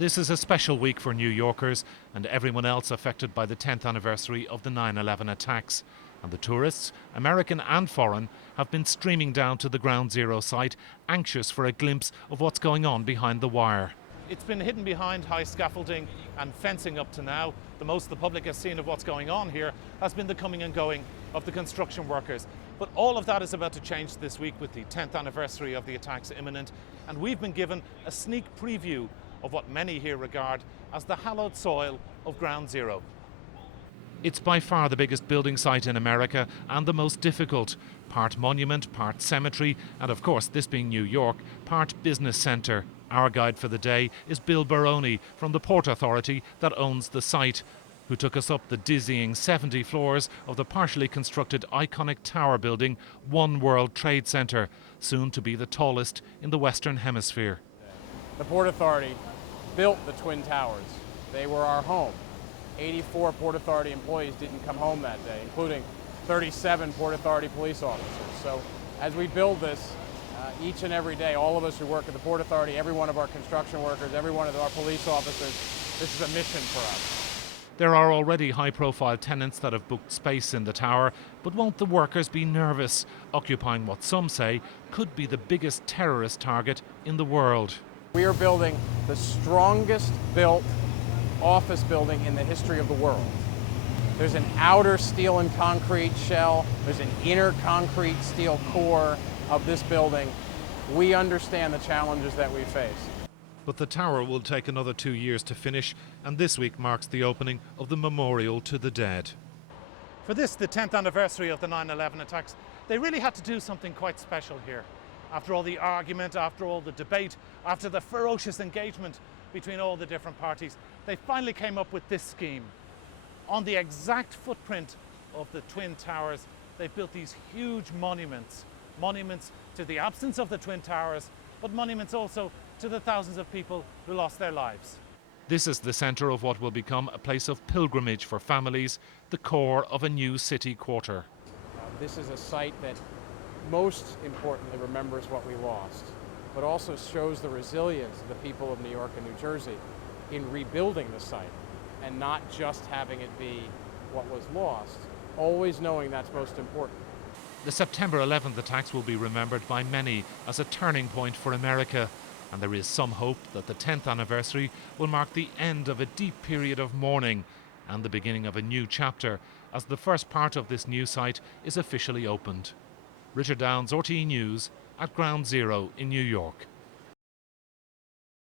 This is a special week for New Yorkers and everyone else affected by the 10th anniversary of the 9/11 attacks. And the tourists, American and foreign, have been streaming down to the Ground Zero site, anxious for a glimpse of what's going on behind the wire. It's been hidden behind high scaffolding and fencing up to now. The most the public has seen of what's going on here has been the coming and going of the construction workers. But all of that is about to change this week with the 10th anniversary of the attacks imminent. And we've been given a sneak preview of what many here regard as the hallowed soil of Ground Zero. It's by far the biggest building site in America and the most difficult. Part monument, part cemetery, and of course, this being New York, part business centre. Our guide for the day is Bill Baroni from the Port Authority that owns the site, who took us up the dizzying 70 floors of the partially constructed iconic tower building, One World Trade Center, soon to be the tallest in the Western Hemisphere. The Port Authority built the Twin Towers. They were our home. 84 Port Authority employees didn't come home that day, including 37 Port Authority police officers. So as we build this, each and every day, all of us who work at the Port Authority, every one of our construction workers, every one of our police officers, this is a mission for us. There are already high-profile tenants that have booked space in the tower, but won't the workers be nervous, occupying what some say could be the biggest terrorist target in the world? We are building the strongest built office building in the history of the world. There's an outer steel and concrete shell, there's an inner concrete steel core of this building. We understand the challenges that we face. But the tower will take another 2 years to finish, and this week marks the opening of the Memorial to the Dead. For this, the 10th anniversary of the 9/11 attacks, they really had to do something quite special here. After all the argument, after all the debate, after the ferocious engagement between all the different parties, they finally came up with this scheme. On the exact footprint of the Twin Towers, they built these huge monuments. Monuments to the absence of the Twin Towers, but monuments also to the thousands of people who lost their lives. This is the centre of what will become a place of pilgrimage for families, the core of a new city quarter. This is a site that most importantly remembers what we lost, but also shows the resilience of the people of New York and New Jersey in rebuilding the site and not just having it be what was lost, always knowing that's most important. The September 11th attacks will be remembered by many as a turning point for America, and there is some hope that the 10th anniversary will mark the end of a deep period of mourning and the beginning of a new chapter as the first part of this new site is officially opened. Richard Downs, RTE News, at Ground Zero in New York.